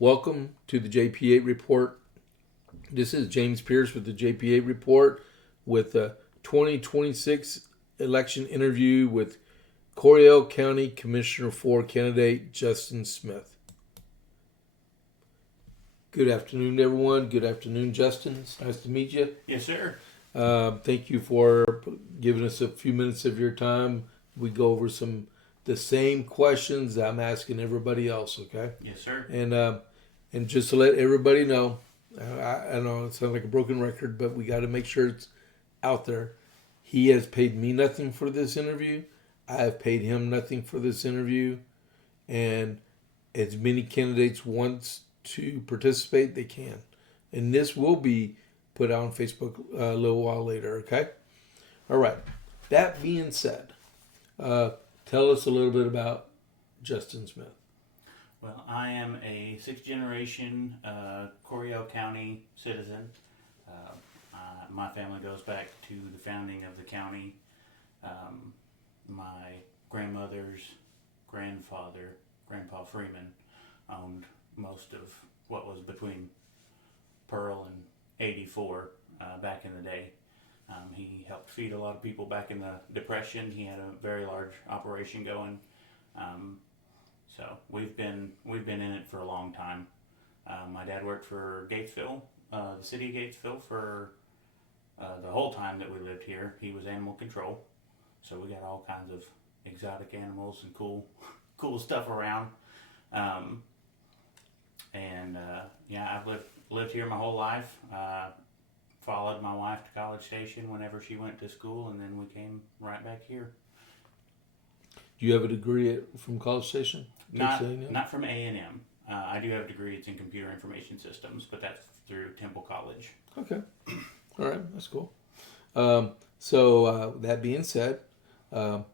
Welcome to the JP8 Report. This is James Pierce with the JP8 Report with a 2026 election interview with Coryell County Commissioner 4 candidate Justin Smith. Good afternoon, everyone. Good afternoon, Justin. It's nice to meet you. Yes, sir. Thank you for giving us a few minutes of your time. We go over the same questions I'm asking everybody else, okay? Yes, sir. And just to let everybody know, I know it sounds like a broken record, but we got to make sure it's out there. He has paid me nothing for this interview. I have paid him nothing for this interview. And as many candidates want to participate, they can. And this will be put out on Facebook a little while later, okay? All right. That being said, tell us a little bit about Justin Smith. Well, I am a sixth generation Coryell County citizen. My family goes back to the founding of the county. My grandmother's grandfather, Grandpa Freeman, owned most of what was between Pearl and 84 back in the day. He helped feed a lot of people back in the Depression. He had a very large operation going. So we've been in it for a long time. My dad worked for Gatesville, the city of Gatesville, for the whole time that we lived here. He was animal control, so we got all kinds of exotic animals and cool stuff around. I've lived here my whole life. Followed my wife to College Station whenever she went to school, and then we came right back here. Do you have a degree from College Station? Not from A&M. I do have a degree. It's in computer information systems, but that's through Temple College. Okay. All right. That's cool. So that being said, about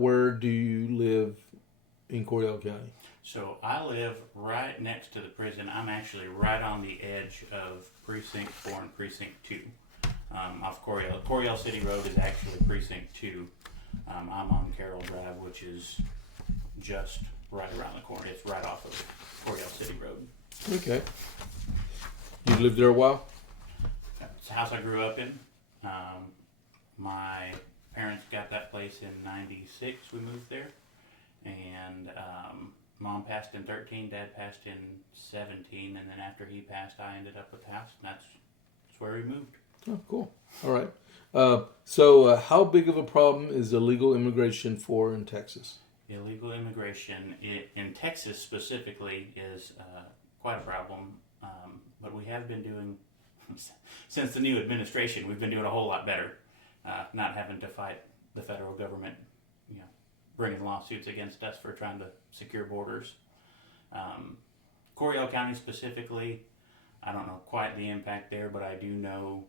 where do you live in Coryell County? So I live right next to the prison. I'm actually right on the edge of Precinct 4 and Precinct 2. Off Coryell. Coryell City Road is actually Precinct 2. I'm on Carroll Drive, which is just right around the corner. It's right off of Coryell City Road. Okay. You lived there a while? It's the house I grew up in. My parents got that place in 96. We moved there. And Mom passed in 13, Dad passed in 17, and then after he passed, I ended up with the house, and that's where we moved. Oh, cool. All right. So how big of a problem is illegal immigration in Texas? Illegal immigration in Texas specifically is quite a problem, but we have been doing, since the new administration, we've been doing a whole lot better, not having to fight the federal government, bringing lawsuits against us for trying to secure borders. Coryell County specifically, I don't know quite the impact there, but I do know,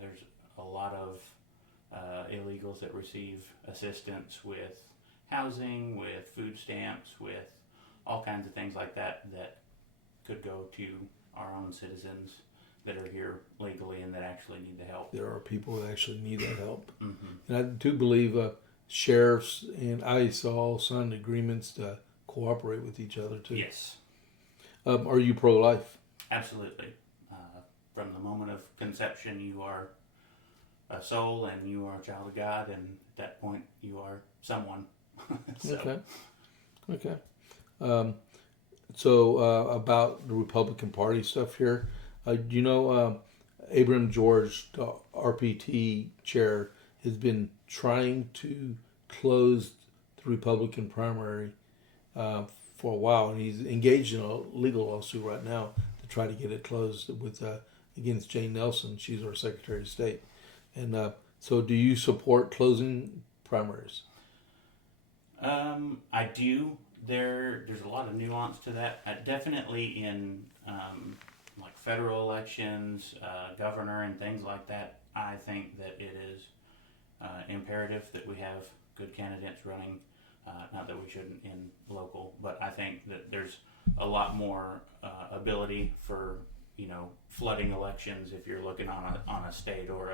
there's a lot of illegals that receive assistance with housing, with food stamps, with all kinds of things like that could go to our own citizens that are here legally and that actually need the help. There are people that actually need that help. Mm-hmm. And I do believe sheriffs and ICE all signed agreements to cooperate with each other too. Yes. Are you pro-life? Absolutely. From the moment of conception, you are a soul and you are a child of God, and at that point, you are someone. Okay. So about the Republican Party stuff here, Abraham George, the RPT chair, has been trying to close the Republican primary for a while, and he's engaged in a legal lawsuit right now to try to get it closed against Jane Nelson. She's our Secretary of State. And so do you support closing primaries? I do. There's a lot of nuance to that. Definitely in like federal elections, governor and things like that, I think that it is imperative that we have good candidates running. Not that we shouldn't in local, but I think that there's a lot more ability for flooding elections if you're looking on a state or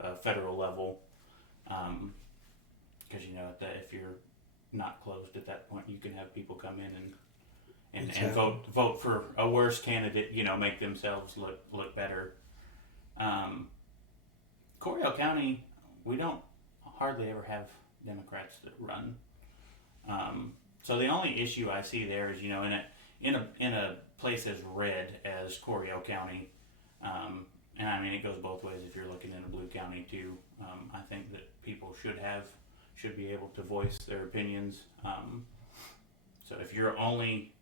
a federal level, because if you're not closed at that point. You can have people come in and Exactly. vote for a worse candidate, make themselves look better. Coryell County, we don't hardly ever have Democrats that run. So the only issue I see there is, in a place as red as Coryell County, and I mean it goes both ways if you're looking in a blue county too. I think that people should be able to voice their opinions. So if your only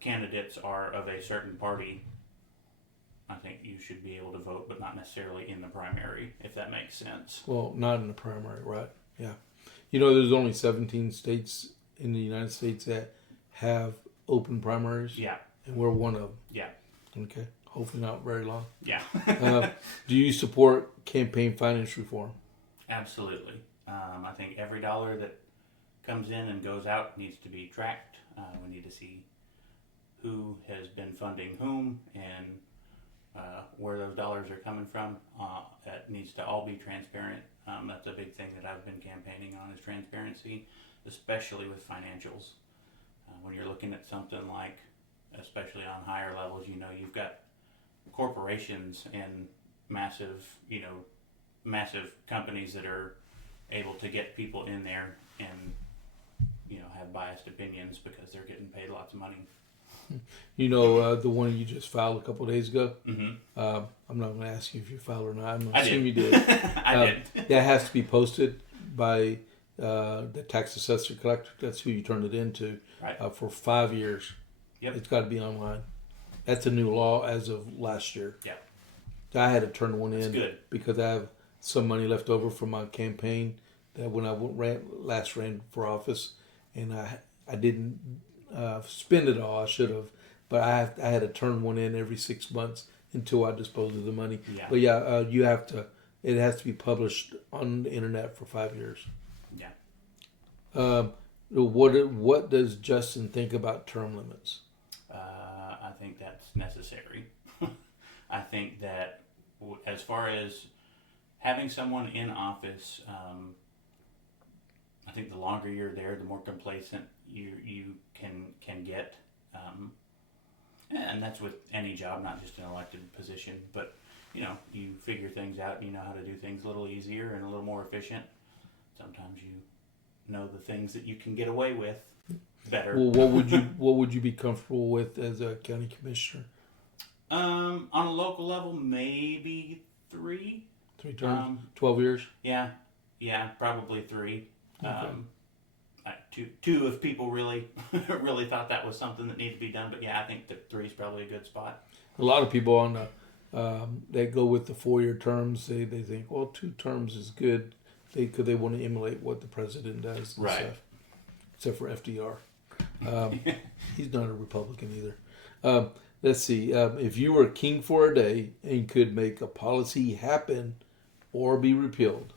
candidates are of a certain party, I think you should be able to vote, but not necessarily in the primary, if that makes sense. Well, not in the primary, right? Yeah. There's only 17 states in the United States that have open primaries. Yeah. And we're one of them. Yeah. Okay. Hopefully not very long. Yeah. Do you support campaign finance reform? Absolutely. I think every dollar that comes in and goes out needs to be tracked. We need to see who has been funding whom and where those dollars are coming from. That needs to all be transparent. That's a big thing that I've been campaigning on is transparency, especially with financials. When you're looking at something like, especially on higher levels, you've got corporations and massive companies that are able to get people in there and have biased opinions because they're getting paid lots of money. The one you just filed a couple of days ago. Mm-hmm. I'm not going to ask you if you filed or not. I'm going to I assume did. you did. I did. That has to be posted by the tax assessor collector. That's who you turn it into. Right. For 5 years. Yep. It's got to be online. That's a new law as of last year. Yeah. I had to turn one That's in good. because I have some money left over from my campaign that when I last ran for office, and I didn't spend it all. I should have, but I had to turn one in every 6 months until I disposed of the money. Yeah. But yeah, you have to. It has to be published on the internet for 5 years. Yeah. What does Justin think about term limits? I think that's necessary. I think that as far as having someone in office, I think the longer you're there, the more complacent you can get, and that's with any job, not just an elected position. But you figure things out, and you know how to do things a little easier and a little more efficient. Sometimes you know the things that you can get away with better. Well, what would you be comfortable with as a county commissioner? On a local level, maybe 3. 3 terms, 12 years. Yeah, probably 3. Okay. Two if people really really thought that was something that needed to be done. But yeah, I think that 3 is probably a good spot. A lot of people on that go with the 4-year terms. They think, well, 2 terms is good. They want to emulate what the president does. And Right. stuff. Except for FDR. He's not a Republican either. Let's see. If you were king for a day and could make a policy happen or be repealed,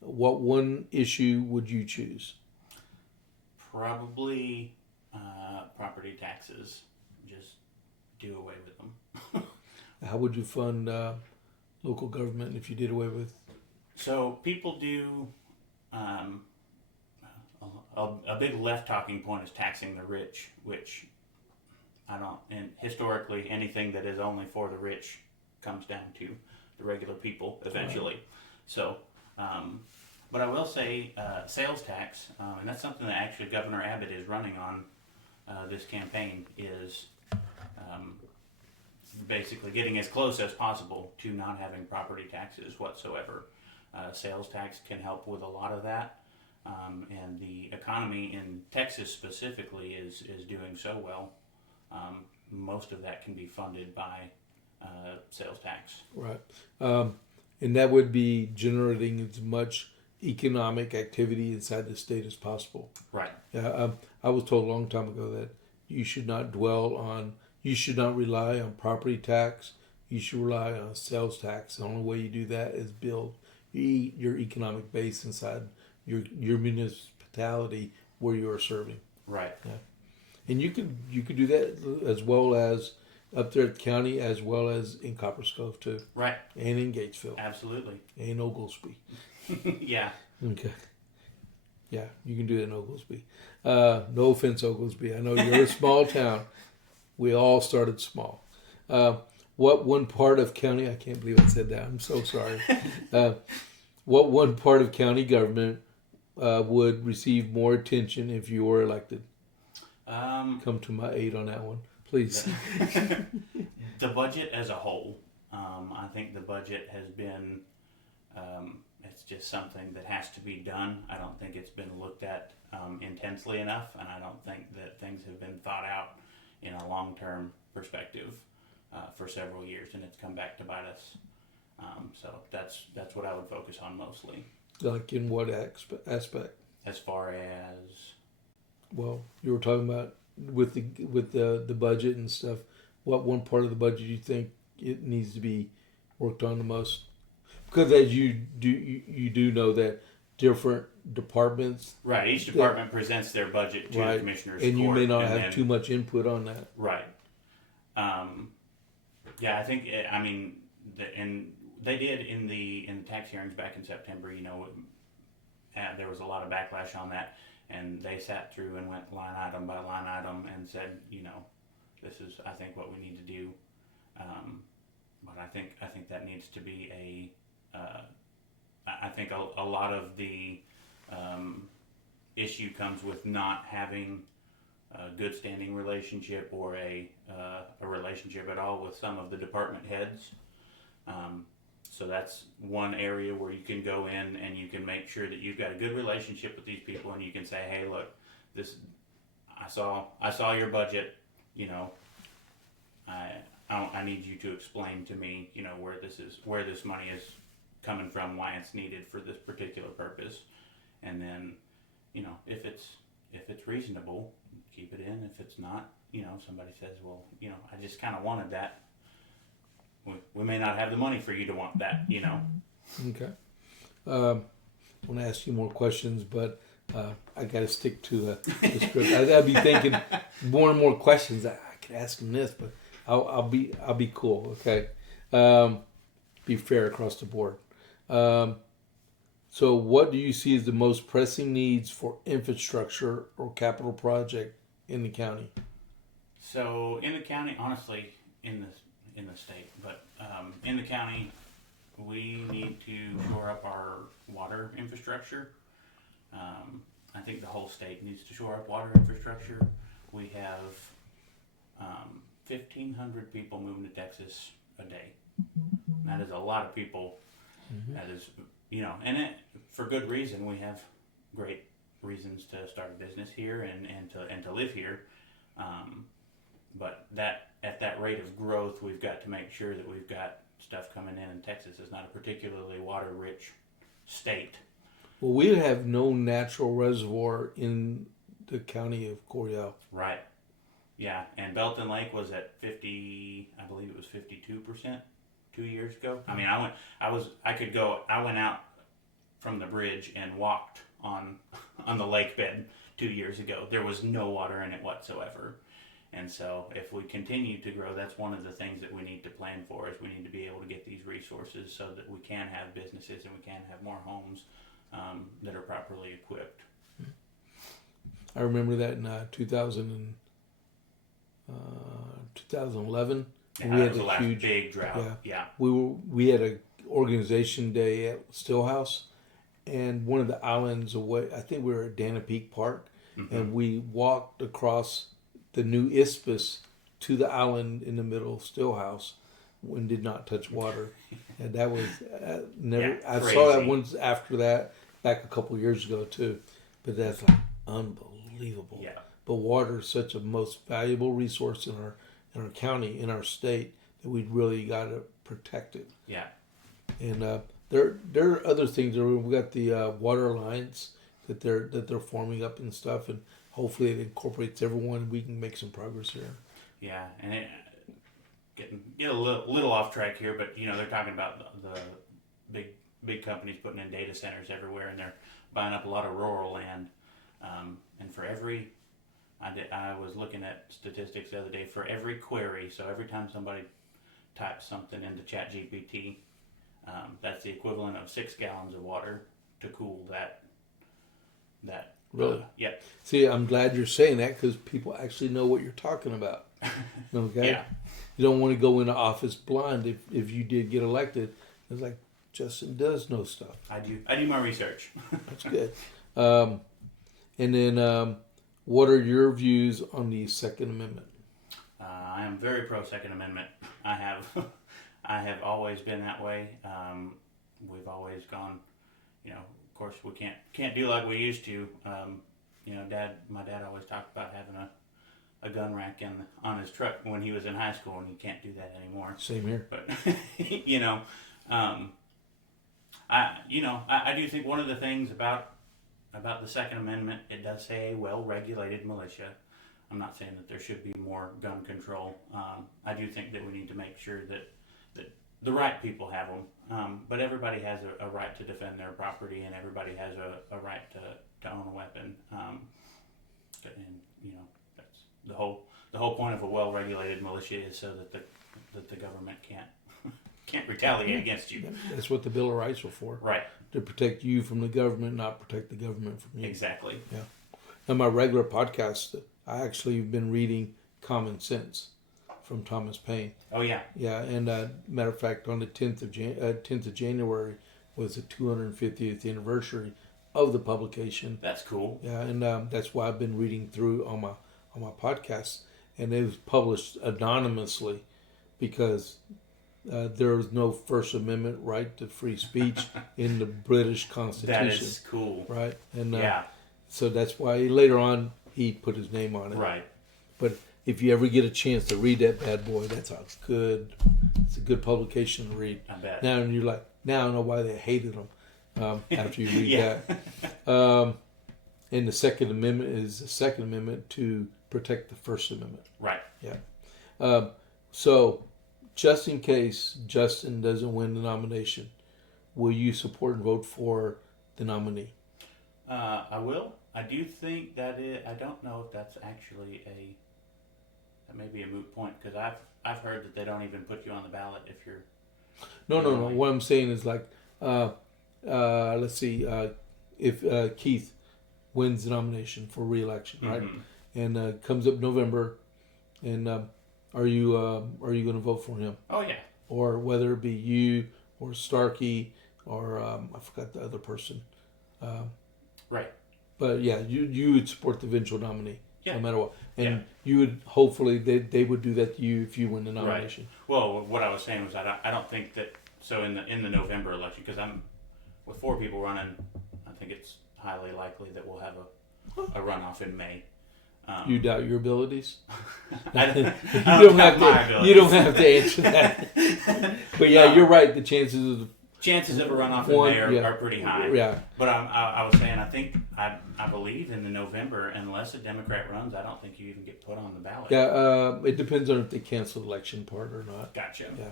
what one issue would you choose? Probably property taxes. Just do away with them. How would you fund local government if you did away with? So people do. A big left talking point is taxing the rich, which I don't. And historically, anything that is only for the rich comes down to the regular people eventually. Right. So, but I will say sales tax, and that's something that actually Governor Abbott is running on this campaign, is basically getting as close as possible to not having property taxes whatsoever. Sales tax can help with a lot of that. And the economy in Texas specifically is doing so well. Most of that can be funded by sales tax. Right. And that would be generating as much economic activity inside the state as possible. Right. I was told a long time ago that you should not rely on property tax. You should rely on sales tax. The only way you do that is build your economic base inside your municipality where you are serving. Right. Yeah. And you could do that as well as up there at the county, as well as in Copperscove too. Right. And in Gatesville. Absolutely. And Oglesby. Yeah. Okay. Yeah, you can do it in Oglesby. No offense, Oglesby. I know you're a small town. We all started small. What one part of county? I can't believe I said that. I'm so sorry. What one part of county government would receive more attention if you were elected? Come to my aid on that one, please. The budget as a whole. I think the budget has been. It's just something that has to be done. I don't think it's been looked at intensely enough, and I don't think that things have been thought out in a long-term perspective for several years, and it's come back to bite us. So that's what I would focus on mostly. Like in what aspect? As far as, well, you were talking about with the budget and stuff. What one part of the budget do you think it needs to be worked on the most? Because as you do know that different departments, right? Each department presents their budget to the commissioners, and you may not have then, too much input on that. Right. Yeah, I think and they did in the tax hearings back in September. There was a lot of backlash on that, and they sat through and went line item by line item and said, this is I think what we need to do. But I think that needs to be I think a lot of the issue comes with not having a good standing relationship or a relationship at all with some of the department heads. So that's one area where you can go in and you can make sure that you've got a good relationship with these people, and you can say, hey, look, I saw your budget, I need you to explain to me, where this money is coming from, why it's needed for this particular purpose, and then, if it's reasonable, keep it in. If it's not, somebody says, well, I just kind of wanted that. We may not have the money for you to want that, Okay. I want to ask you more questions, but I got to stick to the script. I'd be thinking more and more questions. I could ask him this, but I'll be cool. Okay. Be fair across the board. So what do you see as the most pressing needs for infrastructure or capital project in the county? So in the county, honestly, in the state, but in the county, we need to shore up our water infrastructure. I think the whole state needs to shore up water infrastructure. We have 1,500 people moving to Texas a day. That is a lot of people. Mm-hmm. That is, and for good reason. We have great reasons to start a business here and to live here. But at that rate of growth, we've got to make sure that we've got stuff coming in. And Texas is not a particularly water-rich state. Well, we have no natural reservoir in the county of Coryell. Right. Yeah, and Belton Lake was at 50. I believe it was 52% 2 years ago. I mean, I went out from the bridge and walked on the lake bed 2 years ago. There was no water in it whatsoever. And so if we continue to grow, that's one of the things that we need to plan for, is we need to be able to get these resources so that we can have businesses and we can have more homes that are properly equipped. I remember that in 2011. Yeah, we had a huge big drought. Yeah. We had a organization day at Stillhouse, and one of the islands away, I think we were at Dana Peak Park, mm-hmm. and we walked across the new isthmus to the island in the middle of Stillhouse and did not touch water. And that was never. Yeah, I saw that once after that, back a couple of years ago too, but that's like unbelievable. Yeah. But water is such a most valuable resource in our county, in our state, that we really got to protect it. Yeah. And there are other things. We got the Water Alliance that they're forming up and stuff, and hopefully it incorporates everyone. We can make some progress here. Yeah, and get a little off track here, but they're talking about the big companies putting in data centers everywhere, and they're buying up a lot of rural land. And for every, I was looking at statistics the other day, for every query, so every time somebody types something into ChatGPT, that's the equivalent of 6 gallons of water to cool that. Really? Yep. See, I'm glad you're saying that because people actually know what you're talking about. Okay? Yeah. You don't want to go into office blind if you did get elected. It's like, Justin does know stuff. I do my research. That's good. And then, what are your views on the Second Amendment? I am very pro Second Amendment. I have always been that way. We've always gone, of course we can't do like we used to. My dad always talked about having a gun rack on his truck when he was in high school, and he can't do that anymore. Same here. But I do think one of the things about the Second Amendment, it does say a well-regulated militia. I'm not saying that there should be more gun control. I do think that we need to make sure that the right people have them. But everybody has a right to defend their property, and everybody has a right to own a weapon. That's the whole point of a well-regulated militia is so that the government can't retaliate against you. That's what the Bill of Rights are for. Right. To protect you from the government, not protect the government from you. Exactly. Yeah. On my regular podcast, I actually have been reading Common Sense from Thomas Paine. Oh yeah. Yeah, and matter of fact, on the 10th of January was the 250th anniversary of the publication. That's cool. Yeah, and that's why I've been reading through on my podcast, and it was published anonymously because there was no First Amendment right to free speech in the British Constitution. That is cool. Right, and yeah. So that's why later on he put his name on it. Right. But if you ever get a chance to read that bad boy, it's a good publication to read. I bet. Now you're like, now I know why they hated him after you read Yeah. that. And the Second Amendment is the Second Amendment to protect the First Amendment. Right. Yeah. So just in case Justin doesn't win the nomination, will you support and vote for the nominee? I will. I do think that I don't know if that's actually that may be a moot point, because I've heard that they don't even put you on the ballot if you're. No. What I'm saying is like, let's see, if Keith wins the nomination for re-election, right, and comes up November, and are you going to vote for him? Oh yeah. Or whether it be you or Starkey or I forgot the other person. Right. But yeah, you would support the eventual nominee, no matter what, and you would hopefully they would do that to you if you win the nomination. Right. Well, what I was saying was I don't think that in the November election, because I'm with 4 people running, I think it's highly likely that we'll have a runoff in May. You doubt your abilities? I you don't have my abilities. You don't have to answer that. But yeah, you're right. The chances of a runoff in May are pretty high. Yeah. But I was saying I believe in the November, unless a Democrat runs, I don't think you even get put on the ballot. Yeah. It depends on if they cancel the election part or not. Gotcha. Yeah.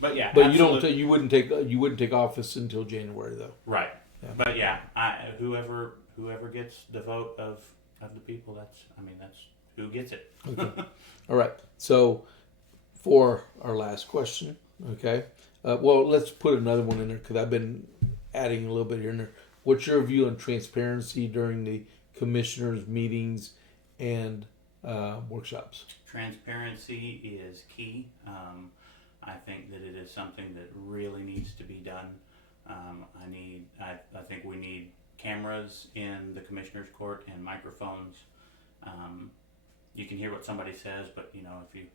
But yeah. But you wouldn't take office until January though. Right. Yeah. But yeah, whoever gets the vote of the people, that's who gets it. Okay. All right. So for our last question, okay. Well, let's put another one in there because I've been adding a little bit here and there. What's your view on transparency during the commissioners' meetings and workshops? Transparency is key. I think that it is something that really needs to be done. I think we need cameras in the commissioners' court and microphones. You can hear what somebody says, but if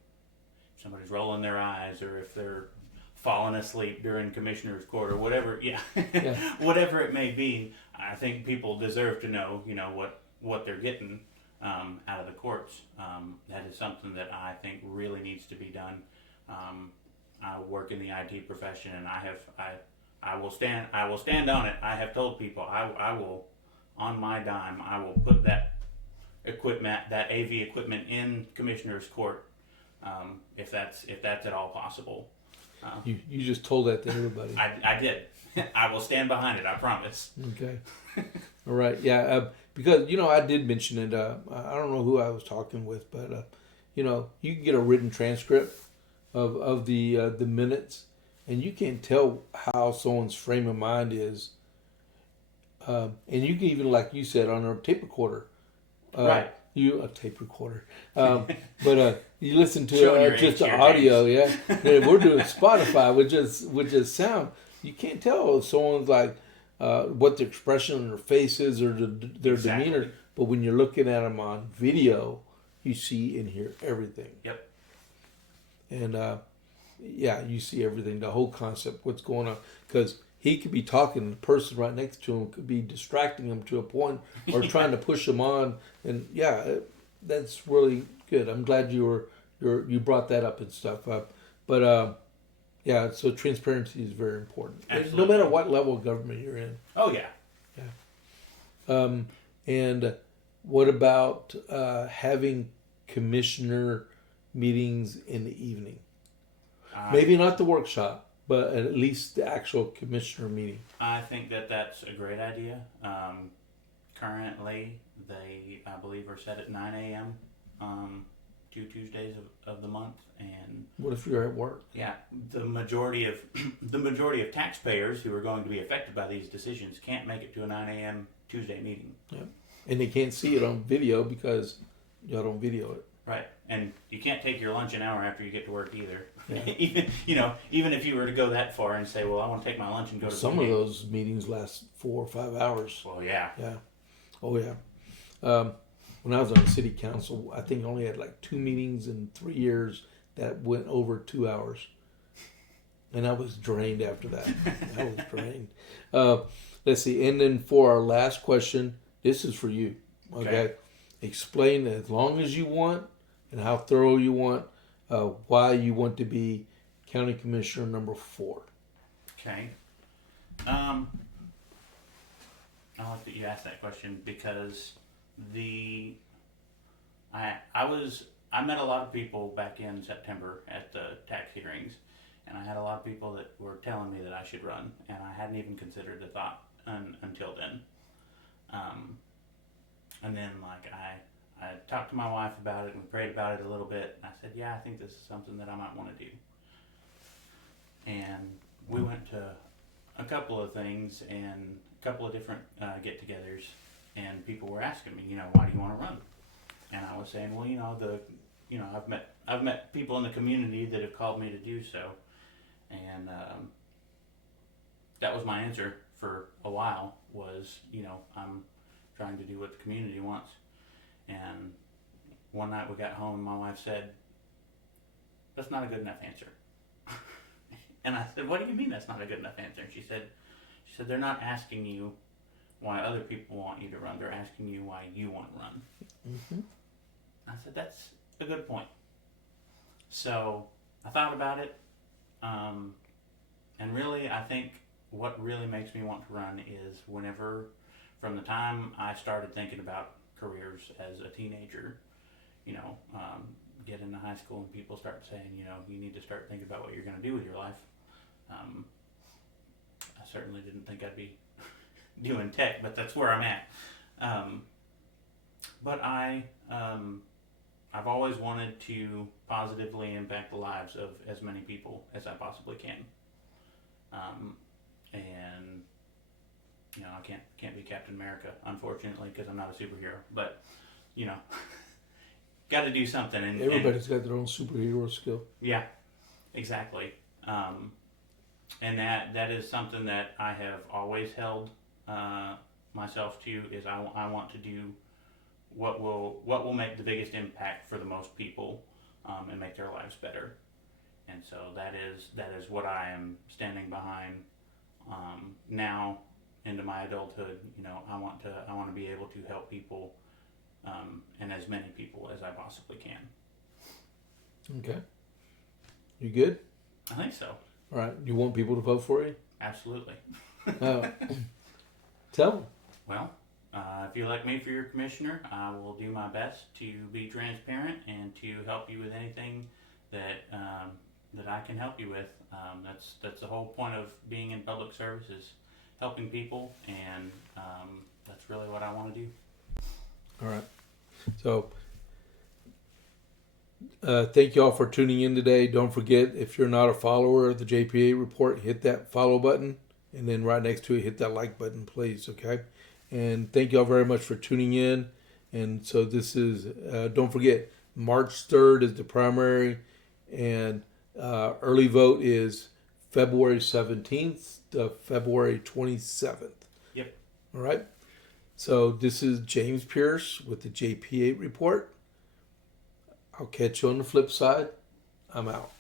somebody's rolling their eyes or if they're falling asleep during commissioner's court or whatever, whatever it may be, I think people deserve to know, what they're getting out of the courts. That is something that I think really needs to be done. I work in the IT profession, and I will stand on it. I have told people I will, on my dime, I will put that AV equipment in commissioner's court, if that's at all possible. You just told that to everybody. I did. I will stand behind it. I promise. Okay. All right. Yeah. Because I did mention it. I don't know who I was talking with, but you can get a written transcript of the minutes, and you can tell how someone's frame of mind is And you can even, like you said, on a tape recorder. Right. You a tape recorder, but you listen Showing to your just age the here, audio. James. Yeah, we're doing Spotify with just sound. You can't tell if someone's like what the expression on their face is or their Exactly. demeanor. But when you're looking at them on video, you see and hear everything. Yep. And yeah, you see everything, the whole concept, what's going on. Because he could be talking, the person right next to him could be distracting him to a point or trying to push him on. And yeah, that's really good. I'm glad you brought that up and stuff. But yeah, so transparency is very important. Absolutely. No matter what level of government you're in. Oh yeah. And what about having commissioner meetings in the evening? Maybe not the workshop, but at least the actual commissioner meeting. I think that that's a great idea. Currently, they, I believe, are set at 9 a.m. 2 Tuesdays of the month, and What if you're at work? yeah, the majority of taxpayers who are going to be affected by these decisions can't make it to a 9 a.m. Tuesday meeting. Yeah. And they can't see it on video because y'all don't video it. Right, and you can't take your lunch an hour after you get to work either. Yeah. even if you were to go that far and say, "Well, I want to take my lunch and go to Some the of meeting." those meetings last 4 or 5 hours. Well, yeah. Yeah. Oh, yeah. When I was on the city council, I think I only had like 2 meetings in 3 years that went over 2 hours. And I was drained after that. I was drained. Let's see. And then for our last question, this is for you. Okay. Explain as long as you want and how thorough you want why you want to be county commissioner number 4. Okay. I like that you asked that question because I met a lot of people back in September at the tax hearings, and I had a lot of people that were telling me that I should run, and I hadn't even considered the thought until then. And then I talked to my wife about it and we prayed about it a little bit, and I said, yeah, I think this is something that I might want to do. And we went to a couple of things and a couple of different get-togethers, and people were asking me, why do you want to run? And I was saying, well, I've met people in the community that have called me to do so, and that was my answer for a while. Was I'm trying to do what the community wants. And one night we got home and my wife said, "That's not a good enough answer." And I said, "What do you mean that's not a good enough answer?" And she said, "They're not asking you why other people want you to run. They're asking you why you want to run." Mm-hmm. I said, "That's a good point." So I thought about it. And really, I think what really makes me want to run is whenever, from the time I started thinking about careers as a teenager, get into high school and people start saying, you need to start thinking about what you're going to do with your life. I certainly didn't think I'd be doing tech, but that's where I'm at. But I've always wanted to positively impact the lives of as many people as I possibly can. And I can't be Captain America, unfortunately, because I'm not a superhero. But got to do something. And everybody's got their own superhero skill. Yeah, exactly. And that is something that I have always held myself to. Is I want to do what will make the biggest impact for the most people and make their lives better. And so that is what I am standing behind now into my adulthood. I want to be able to help people and as many people as I possibly can. Okay. You good? I think so. All right. You want people to vote for you? Absolutely. Tell them. Well, if you elect me for your commissioner, I will do my best to be transparent and to help you with anything that I can help you with. That's the whole point of being in public service, is helping people, and that's really what I want to do. All right. So thank you all for tuning in today. Don't forget, if you're not a follower of the JP8 Report, hit that follow button and then right next to it, hit that like button, please. Okay, and thank y'all very much for tuning in. And so this is, don't forget, March 3rd is the primary, and early vote is February 17th to February 27th. Yep. All right. So this is James Pierce with the JP8 Report. I'll catch you on the flip side. I'm out.